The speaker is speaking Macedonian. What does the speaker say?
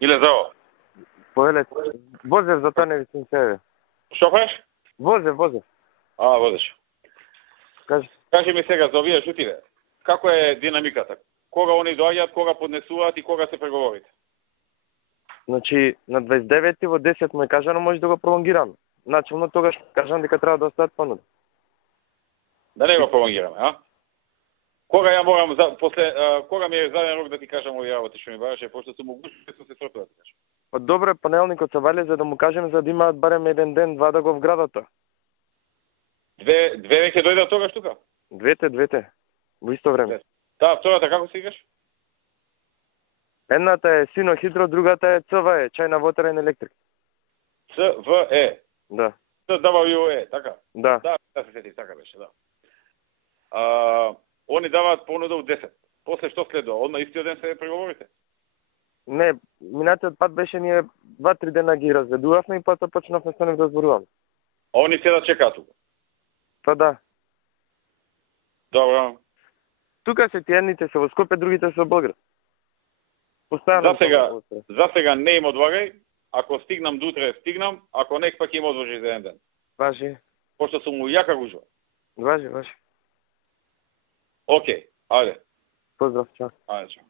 Иле здраво. Поеле, возев, затоа не ви сум се јавил. Што кажеш? Возев. Возиш. Кажи ми сега за овие жутиве. Како е динамиката? Кога они доаѓаат, кога поднесуваат и кога се преговорите? Значи, на 29 во 10 му е кажано, може да го пролонгираме. Начално тогаш кажам дека треба да остават понуда. Да не го пролонгираме, а? Кога ја морам кога ми е заден рок да ти кажам овие работи што ми бараше, пошто сум могушен да се српува да ти кажам. Па добре, понеделникот се вали за да му кажем за да имаат барем еден ден, два да го вградата. Две веќе дојдат тогаш тука? Двете. Во исто време. Таа втората како се викаш? Едната е синохидро, другата е ЦВЕ, чајна вотерен електрик. ЦВЕ. Да. ЦВЕ, така? Да. Да, се сетив, така беше, да. Они даваат понуда у 10. После што следува? Одма истиот ден се преговорите? Не, минатиот пат беше ние 2-3 дена ги разведувавме и потоа почнавме со нив да зборуваме. А они се да чекаат тука? Па да. Добро. Тука се едните се во Скопје, другите се во Белград. За сега не им одлагај. Ако стигнам до утре, стигнам. Ако не, пак им одложи за еден ден. Важи. Пошто сум му јака гужва. Важи. Океј, ајде. Поздрав, чао. Ајде, чао.